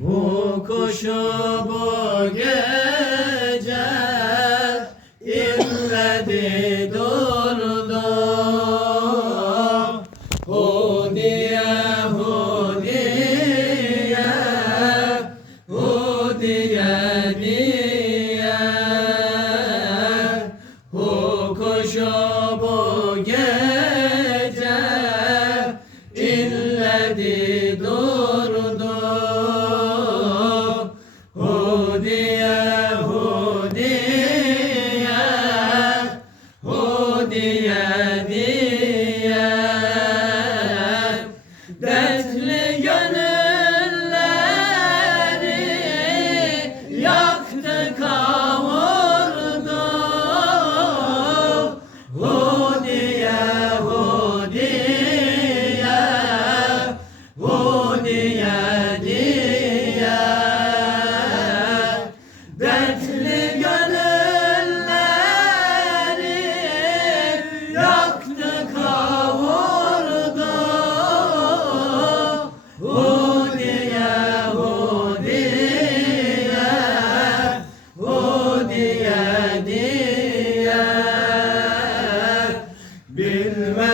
Bu kuşu bu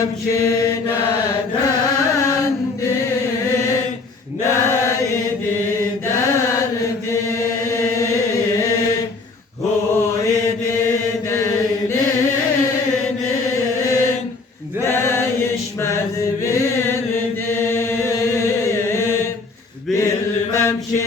temkine dendi neydi derdi? Hu idi dilinin bilmem ki